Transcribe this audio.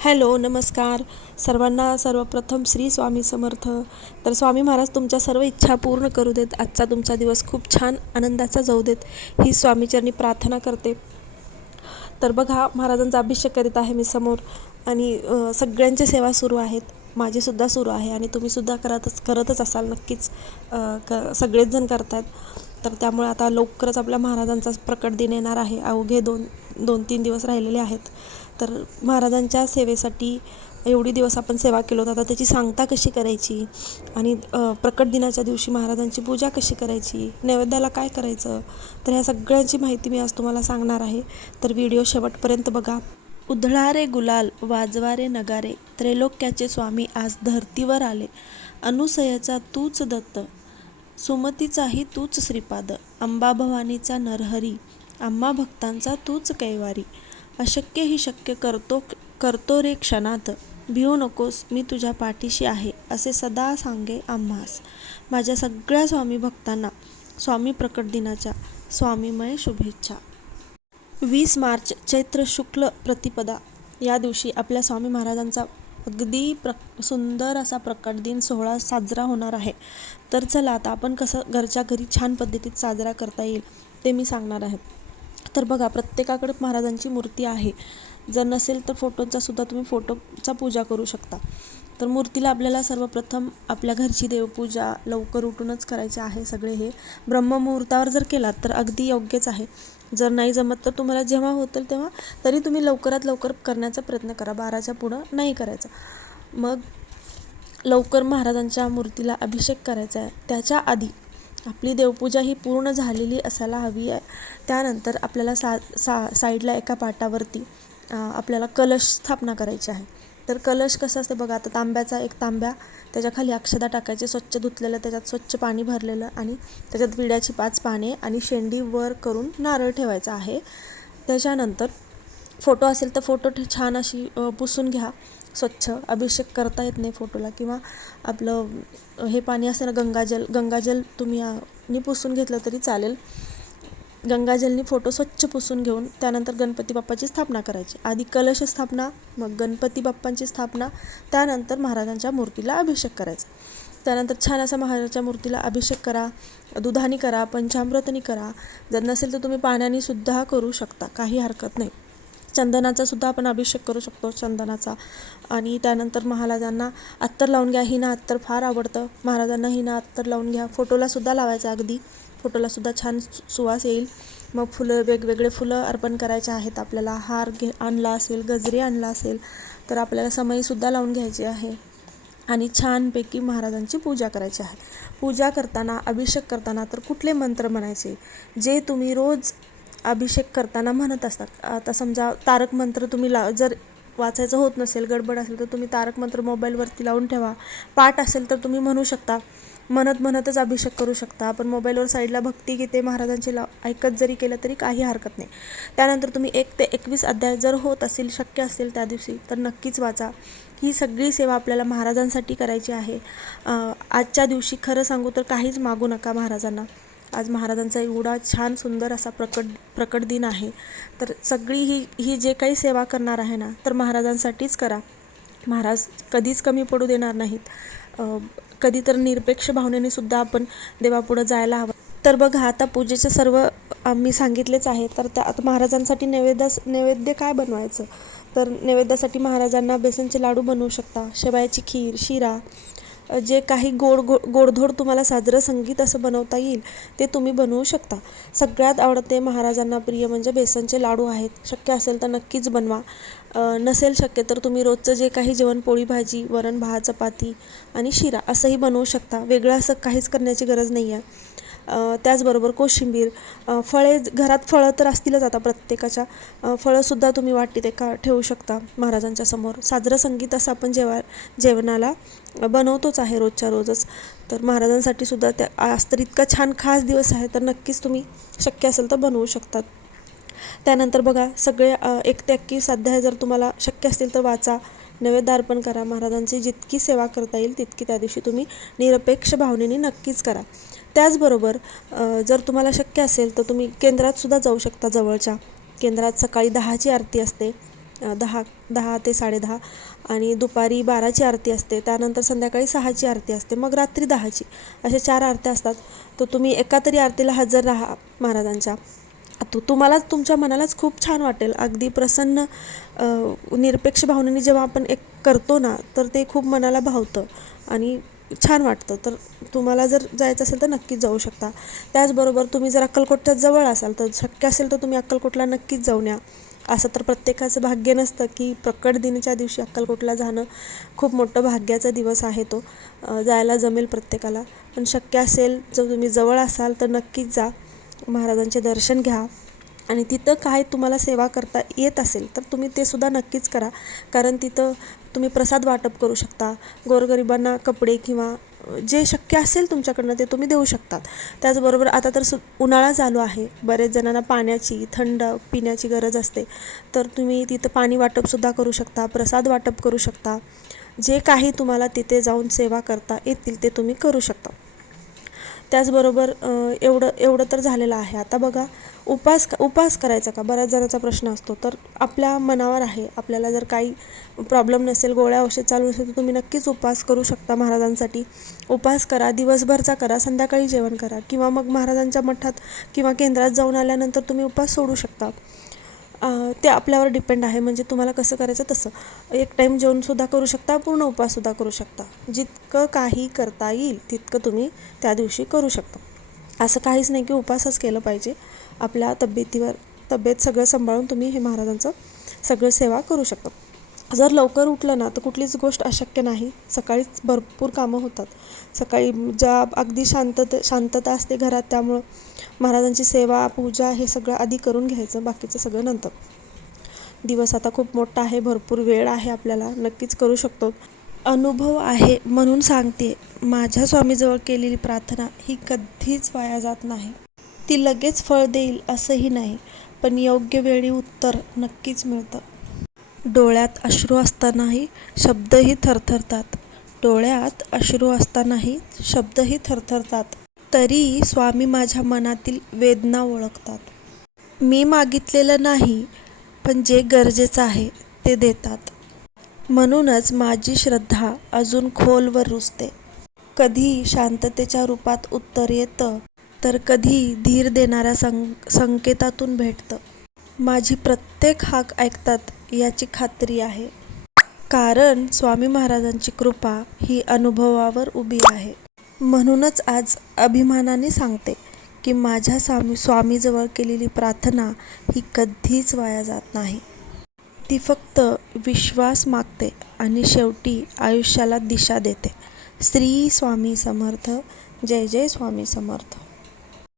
Hello, नमस्कार सर्वांना. सर्वप्रथम श्री स्वामी समर्थ. तर स्वामी महाराज तुमच्या सर्व इच्छा पूर्ण करू देत. आजचा तुमचा दिवस खूप छान आनंदाचा जाऊ देत, ही स्वामीचरणी प्रार्थना करते. तर बघा, महाराजांचा अभिषेक करीत आहे मी समोर आणि सगळ्यांची सेवा सुरू आहेत. माझीसुद्धा सुरू आहे आणि तुम्हीसुद्धा करतच असाल नक्कीच. सगळेच जण करतात. तर त्यामुळे आता लवकरच आपल्या महाराजांचा प्रकट दिन येणार आहे. अवघे 2-3 दिवस राहिलेले आहेत. तर महाराजांच्या सेवेसाठी एवढी दिवस आपण सेवा केलो, आता त्याची सांगता कशी करायची आणि प्रकट दिनाच्या दिवशी महाराजांची पूजा कशी करायची, नैवेद्याला काय करायचं, तर ह्या सगळ्यांची माहिती मी आज तुम्हाला सांगणार आहे. तर व्हिडिओ शेवटपर्यंत बघा. उधळा रे गुलाल, वाजवा रे नगारे, त्रैलोक्याचे स्वामी आज धर्तीवर आले. अनुसयाचा तूच दत्त, सुमतीचाही तूच श्रीपाद, अंबा भवानीचा नरहरी, आम्हा भक्तांचा तूच कैवारी. अशक्य ही शक्य करतो रे क्षणात, भिवू नकोस मी तुझ्या पाठीशी आहे, असे सदा सांगे आम्हास. माझ्या सगळ्या स्वामी भक्तांना स्वामी प्रकट दिनाच्या स्वामीमय शुभेच्छा. 20 मार्च चैत्र शुक्ल प्रतिपदा या दिवशी आपल्या स्वामी महाराजांचा अगदी सुंदर असा प्रकट दिन सोहळा साजरा होणार आहे. तर चला आता आपण कसं घरच्या घरी छान पद्धतीत साजरा करता येईल ते मी सांगणार आहे. तर बघा, प्रत्येकाकडे महाराजांची मूर्ती आहे. जर नसेल तर फोटोचा तुम्ही फोटोचा पूजा करू शकता. तर मूर्तीला आपल्याला सर्वप्रथम आपल्या घरची देवपूजा लवकर उठूनच करायची आहे. सगळे हे ब्रह्ममुहूर्तावर जर केलात तर अगदी योग्यच आहे. जर नाही जमत तर तुम्हाला जेव्हा होतं तेव्हा तरी तुम्ही लवकरात लवकर करण्याचा प्रयत्न करा. 12च्या पुढं नाही करायचं. मग लवकर महाराजांच्या मूर्तीला अभिषेक करायचा आहे. त्याच्या आधी आपली देवपूजा ही पूर्ण झालेली असायला हवी आहे. त्यानंतर आपल्याला साईडला एका पाटावरती आपल्याला कलश स्थापना करायची आहे. तर कलश कसं असते बघा, आता तांब्याचा एक तांब्या, त्याच्या खाली अक्षदा टाकायचे, स्वच्छ धुतलेलं, त्याच्यात स्वच्छ पाणी भरलेलं आणि त्याच्यात विड्याची 5 पाने आणि शेंडी वर करून नारळ ठेवायचा आहे. त्याच्यानंतर फोटो असेल तर फोटो छान अशी पुसून घ्या स्वच्छ. अभिषेक करता येत नाही फोटोला, किंवा आपलं हे पाणी असेल ना गंगाजल तुम्ही पुसून घेतलं तरी चालेल. गंगाजलनी फोटो स्वच्छ पुसून घेऊन त्यानंतर गणपती बाप्पाची स्थापना करायची. आधी कलश स्थापना, मग गणपती बाप्पांची स्थापना, त्यानंतर महाराजांच्या मूर्तीला अभिषेक करायचा. त्यानंतर छान असा महाराजांच्या मूर्तीला अभिषेक करा. दुधानी करा, पंचामृतानी करा. जर नसेल तर तुम्ही पाण्याने सुद्धा करू शकता, काही हरकत नाही. चंदनाचा सुद्धा आपण अभिषेक करू शकतो, चंदनाचा. आणि त्यानंतर महाराजांना अत्तर लावून घ्या. हिना अत्तर फार आवडतं महाराजांना, हिना अत्तर लावून घ्या. फोटोला सुद्धा लावायचं, अगदी फोटोला सुद्धा छान सुवास येईल. मग फुलं, वेगवेगळे फुलं अर्पण करायचे आहेत आपल्याला. हार आणला असेल, गजरे आणला असेल तर आपल्याला समईसुद्धा लावून घ्यायची आहे आणि छानपैकी महाराजांची पूजा करायची आहे. पूजा करताना, अभिषेक करताना तर कुठले मंत्र म्हणायचे जे तुम्ही रोज अभिषेक करताना म्हणत असतात. आता समजा तारक मंत्र तुम्ही जर वाचायचं होत नसेल, गडबड असेल, तर तुम्ही तारक मंत्र मोबाईलवरती लावून ठेवा. पाठ असेल तर तुम्ही म्हणू शकता, म्हणतच अभिषेक करू शकता. आपण मोबाईलवर साईडला भक्तिगीते महाराजांची ऐकत जरी केलं तरी काही हरकत नाही. त्यानंतर तुम्ही 1 ते 21 अध्याय जर होत असेल, शक्य असेल त्या दिवशी, तर नक्कीच वाचा. ही सगळी सेवा आपल्याला महाराजांसाठी करायची आहे. आजच्या दिवशी खरं सांगू तर काहीच मागू नका महाराजांना. आज महाराजांचा एवढा छान सुंदर असा प्रकट दिन आहे. तर सगळी ही जे काही सेवा करणार आहे ना, तर महाराजांसाठीच करा. महाराज कधीच कमी पडू देणार नाहीत. कधी तर निरपेक्ष भावनेने सुद्धा आपण देवापुढं जायला हवं. तर बघा, आता पूजेचं सर्व आम्ही सांगितलेच आहे. तर आता महाराजांसाठी नैवेद्य काय बनवायचं, तर नैवेद्यासाठी महाराजांना बेसनचे लाडू बनवू शकता, शेवयाची खीर, शिरा, जे काही गोडधोड तुम्हाला साजरं संगीत असं बनवता येईल ते तुम्ही बनवू शकता. सगळ्यात आवडते महाराजांना प्रिय म्हणजे बेसनचे लाडू आहेत. शक्य असेल तर नक्कीच बनवा. नसेल शक्य तर तुम्ही रोजचं जे काही जेवण, पोळी भाजी, वरण भात, चपाती आणि शिरा असंही बनवू शकता. वेगळं असं काहीच करण्याची गरज नाही आहे. त्याचबरोबर कोशिंबीर, फळे, घरात फळं तर असतीलच आता प्रत्येकाच्या. फळंसुद्धा तुम्ही वाटीत एका ठेवू शकता महाराजांच्या समोर. साजरं संगीत असं आपण जेवणाला बनवतोच आहे रोजच्या रोजच. तर महाराजांसाठी सुद्धा आज तर इतका छान खास दिवस आहे, तर नक्कीच तुम्ही शक्य असेल तर बनवू शकतात. त्यानंतर बघा, सगळे 1 ते 21 अध्याय जर तुम्हाला शक्य असतील तर वाचा, नैवेद्य अर्पण करा. महाराजांची जितकी सेवा करता येईल तितकी त्या दिवशी तुम्ही निरपेक्ष भावनेने नक्कीच करा. त्याचबरोबर जर तुम्हाला शक्य असेल तर तुम्ही केंद्रात सुद्धा जाऊ शकता. जवळच्या केंद्रात सकाळी 10ची आरती असते. 10 ते 10:30 आणि दुपारी 12ची आरती असते, त्यानंतर संध्याकाळी 6ची आरती असते, मग रात्री 10ची, अशा 4 आरत्या असतात. तर तुम्ही एका तरी आरतीला हजर राहा महाराजांच्या. तुम्हालाच तुमच्या मनालाच खूप छान वाटेल, अगदी प्रसन्न निरपेक्ष भावनेने जेव्हा आपण एक करतो ना, तर ते खूप मनाला भावतं आणि छान वाटतं. तर तुम्हाला जर जायचं असेल तर नक्कीच जाऊ शकता. त्याचबरोबर तुम्ही जर अक्कलकोटच्या जवळ असाल तर शक्य असेल तर तुम्ही अक्कलकोटला नक्कीच जाऊन या. असं तर प्रत्येकाचं भाग्य नसतं की प्रकट दिनाच्या दिवशी अक्कलकोटला जाणं खूप मोठं भाग्याचा दिवस आहे तो. जायला जमेल प्रत्येकाला, पण शक्य असेल जर तुम्ही जवळ असाल तर नक्कीच जा, महाराजांचे दर्शन घ्या. आणि तिथं काय तुम्हाला सेवा करता येत असेल तर तुम्ही ते सुद्धा नक्कीच करा, कारण तिथं तुम्ही प्रसाद वाटप करू शकता. गोरगरिबांना कपडे किंवा जे शक्य असेल तुमच्याकडनं ते तुम्ही देऊ शकतात. त्याचबरोबर आता तर उन्हाळा चालू आहे, बरेच जणांना पाण्याची थंड पिण्याची गरज असते, तर तुम्ही तिथं पाणी वाटपसुद्धा करू शकता, प्रसाद वाटप करू शकता. जे काही तुम्हाला तिथे जाऊन सेवा करता येतील ते तुम्ही करू शकता. त्याचबरोबर एवढं तर झालेलं आहे. आता बघा, उपास करायचा का, बऱ्याच जणांचा प्रश्न असतो. तर आपल्या मनावर आहे, आपल्याला जर काही प्रॉब्लेम नसेल, गोळ्या औषध चालू असेल तर तुम्ही नक्कीच उपवास करू शकता महाराजांसाठी. उपवास करा, दिवसभरचा करा, संध्याकाळी जेवण करा, किंवा मग महाराजांच्या मठात किंवा केंद्रात जाऊन आल्यानंतर तुम्ही उपवास सोडू शकता. ते आपल्यावर डिपेंड आहे, म्हणजे तुम्हाला कसं करायचं तसं. एक टाईम जेवणसुद्धा करू शकता, पूर्ण उपवाससुद्धा करू शकता. जितकं काही करता येईल तितकं तुम्ही त्या दिवशी करू शकता. असं काहीच नाही की उपवासच केलं पाहिजे. आपल्या तब्येत सगळं सांभाळून तुम्ही हे महाराजांचं सगळं सेवा करू शकता. जर लवकर उठलं ना तर कुठलीच गोष्ट अशक्य नाही. सकाळीच भरपूर कामं होतात. सकाळी ज्या अगदी शांतता असते घरात, त्यामुळं महाराजांची सेवा पूजा हे सगळं आधी करून घ्यायचं, बाकीचं सगळं नंतर. दिवस आता खूप मोठा आहे, भरपूर वेळ आहे आपल्याला, नक्कीच करू शकतो. अनुभव आहे म्हणून सांगते, माझ्या स्वामीजवळ केलेली प्रार्थना ही कधीच वाया जात नाही. ती लगेच फळ देईल असंही नाही, पण योग्य वेळी उत्तर नक्कीच मिळतं. डोळ्यात अश्रू असतानाही शब्दही थरथरतात. डोळ्यात अश्रू असतानाही शब्दही थरथरतात. तरी स्वामी माझ्या मनातील वेदना ओळखतात. मी मागितलेलं नाही, पण जे गरजेचं आहे ते देतात. म्हणूनच माझी श्रद्धा अजून खोलवर रुजते. कधी शांततेच्या रूपात उत्तर येतं, तर कधी धीर देणाऱ्या संकेतातून भेटतं. माझी प्रत्येक हाक ऐकतात याची खात्री आहे, कारण स्वामी महाराजांची कृपा ही अनुभवावर उभी आहे. म्हणूनच आज अभिमानाने सांगते की माझ्या स्वामीजवळ केलेली प्रार्थना ही कधीच वाया जात नाही. ती फक्त विश्वास मागते आणि शेवटी आयुष्याला दिशा देते. श्री स्वामी समर्थ. जय जय स्वामी समर्थ.